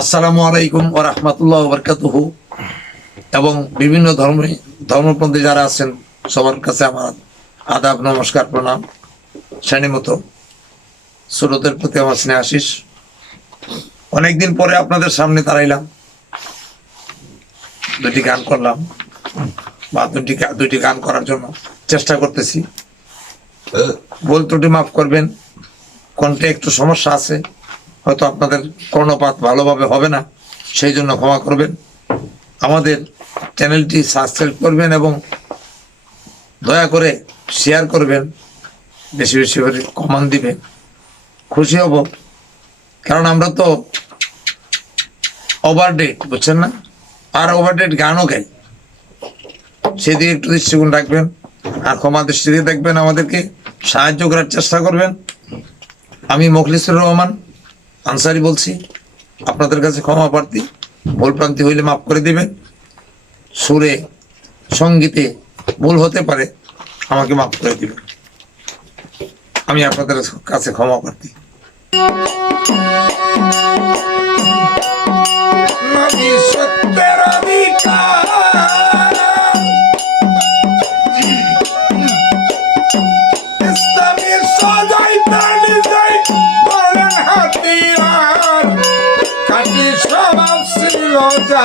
আসসালামু আলাইকুম ও রহমতুল্লাহ বরকাতুহু। এবং বিভিন্ন ধর্ম, ধর্মপন্থী যারা আছেন, সবার কাছে আমার আদাব, নমস্কার, প্রণাম। শ্রেণি মতো শ্রোতের প্রতি আমার স্নেহ আশিস অনেকদিন পরে আপনাদের সামনে দাঁড়াইলাম। দুটি গান করলাম বা দুটি দুটি গান করার জন্য চেষ্টা করতেছি। বল ত্রুটি মাফ করবেন। কণ্ঠে একটু সমস্যা আছে। হয়তো আপনাদের কর্ণপাত ভালোভাবে হবে না, সেই জন্য ক্ষমা করবেন। আমাদের চ্যানেলটি সাবস্ক্রাইব করবেন এবং দয়া করে শেয়ার করবেন, বেশি বেশি করে কমান দিবেন। খুশি হব, কারণ আমরা তো ওভারডেট বুঝছেন না? আর ওভারডেট গানও গাই। সেদিকে একটু দৃষ্টিকোণ রাখবেন, আর ক্ষমা দৃষ্টিতে দেখবেন আমাদেরকে সাহায্য করার চেষ্টা করবেন। আমি মখলিসুর রহমান আনসারি বলছি, আপনাদের কাছে ক্ষমা প্রার্থী। ভুল প্রান্তি হইলে মাফ করে দিবেন। সুরে, সঙ্গীতে ভুল হতে পারে, আমাকে মাফ করে দিবেন। আমি আপনাদের কাছে ক্ষমা প্রার্থী। ছিল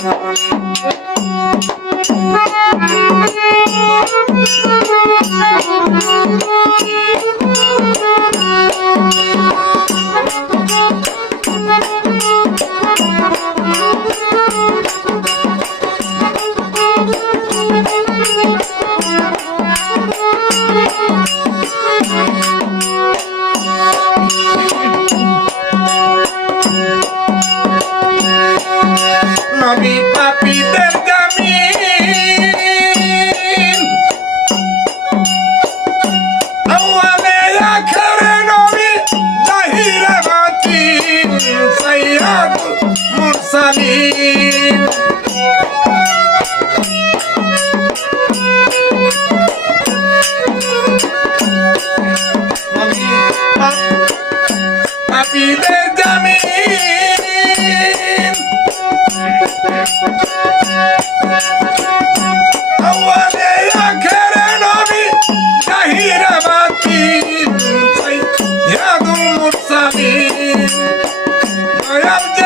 Thank you. পাপীদের জামিন। আউয়ালে আখেরে নবী জাহিরে বাতিন সাইয়্যিদুল মুরসালিন। I am